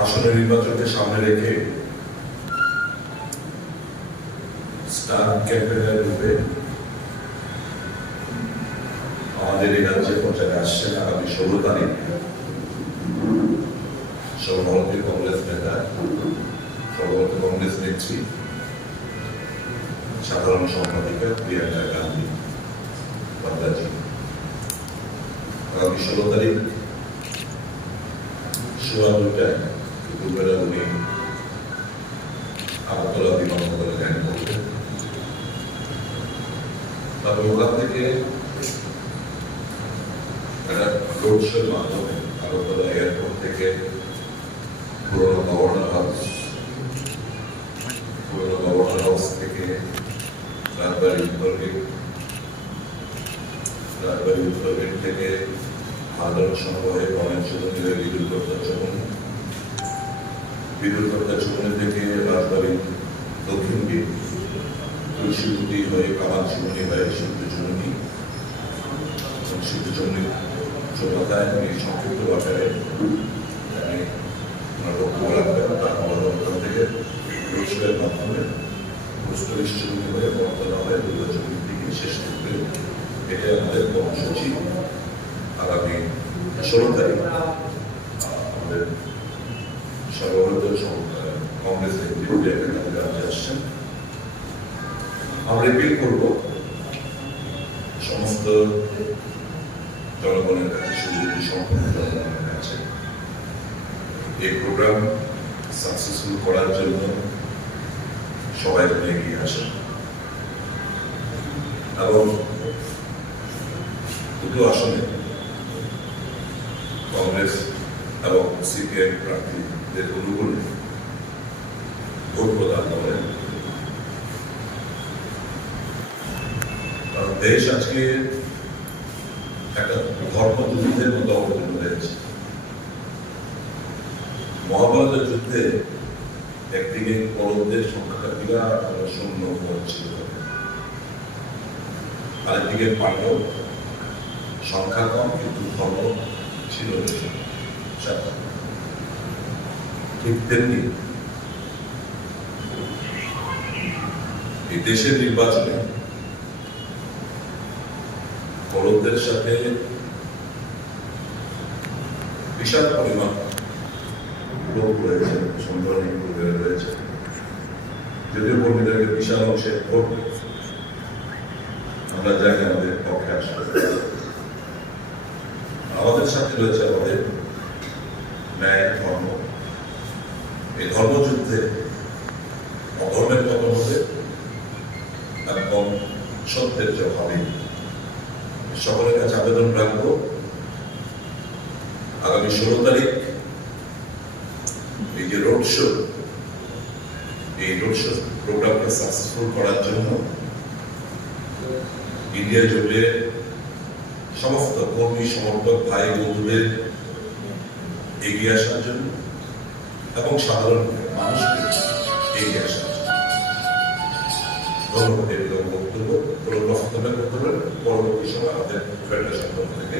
আসন্ন নির্বাচনকে সামনে রেখে আমাদের এই রাজ্যে প্রচারে আসছেন আগামী ষোলো তারিখ। সর্বভারতীয় কংগ্রেস নেতা সর্বভারতীয় কংগ্রেস নেত্রী, সাধারণ সম্পাদিকা প্রিয়াঙ্কা গান্ধী বাদ্রাজি আগামী ষোলো তারিখ, সোয়া দুটায় দুপুরবেলা উনি আগরতলা বিমানবন্দরে ল্যান্ড করবেন তারপর ওখান থেকে একটা রোড শোর মাধ্যমে আগরতলা এয়ারপোর্ট থেকে পুরোনো গভর্নর হাউস পুরোনো গভর্নর হাউস থেকে রাজবাড়ি গেট রাজবাড়ি গেট থেকে আন্দোলন সংগ্রহে চৌধুরী হয়ে বিদ্যুৎ কর্তা কর্তা চৌমনি থেকে রাজবাড়ি দক্ষিণ গেট তুলসীপুটি হয়ে কামাল চৌমনি হয়ে সিদ্ধ চৌমনি সিদ্ধ চৌমনি চৌমাথায় আমি সংক্ষিপ্ত আকারে আমি ওনার রোজগারের মাধ্যমে পোস্টালিশ চৌমনি হয়ে বর্তলা হয়ে দুর্গা দিকে শেষ করবে। এটাই আমাদের কর্মসূচি। আগামী ষোলো তারিখ। সর্বভারতীয় কংগ্রেস নেতৃত্বে এখানে রাজ্যে আসছেন আমরা এপিল করব সমস্ত জনগণের কাছে সুবিধি সম্পন্ন জনগণের কাছে। এই প্রোগ্রাম সাকসেসফুল করার জন্য সবাই যেন এগিয়ে আসেন। এবং দুটো আসনে কংগ্রেস এবং সিপিআই প্রার্থীদের অনুকূলে ভোট প্রদান করেন। কারণ দেশ আজকে একটা ধর্মযুদ্ধের মতো অবতীর্ণ হয়েছে মহাভারতের যুদ্ধে একদিকে কৌরবদের সংখ্যাটা বিরাট শূন্য ছিল আরেকদিকে পাণ্ডব সংখ্যা কম, কিন্তু ধর্ম ছিল চার। নির্বাচনে বড়দের সাথে বিশাল পরিমাণ লোক রয়েছে, সংগঠনিক লোকেরা রয়েছে। যদিও কর্মীদেরকে বিশাল অংশে ভোট আমরা জানি আমাদের পক্ষে আসবে আমাদের সাথে রয়েছে আমাদের ন্যায়, ধর্ম এই ধর্মযুদ্ধে, অধর্মের পতন হবে এবং সত্যের জয় হবে সকলের কাছে আবেদন রাখব, আগামী ষোলো তারিখ এই যে রোড শো এই রোড শো প্রোগ্রামকে সাকসেসফুল করার জন্য ইন্ডিয়া জুড়ে সমস্ত কর্মী, সমর্থক ভাই বন্ধুদের এগিয়ে আসার জন্য এবং সাধারণ মানুষকে এগিয়ে আসা ধন্যবাদ বক্তব্য। কোনো বক্তব্য করতে পারেন। পরবর্তী সময় আমাদের ফেডারেশন থেকে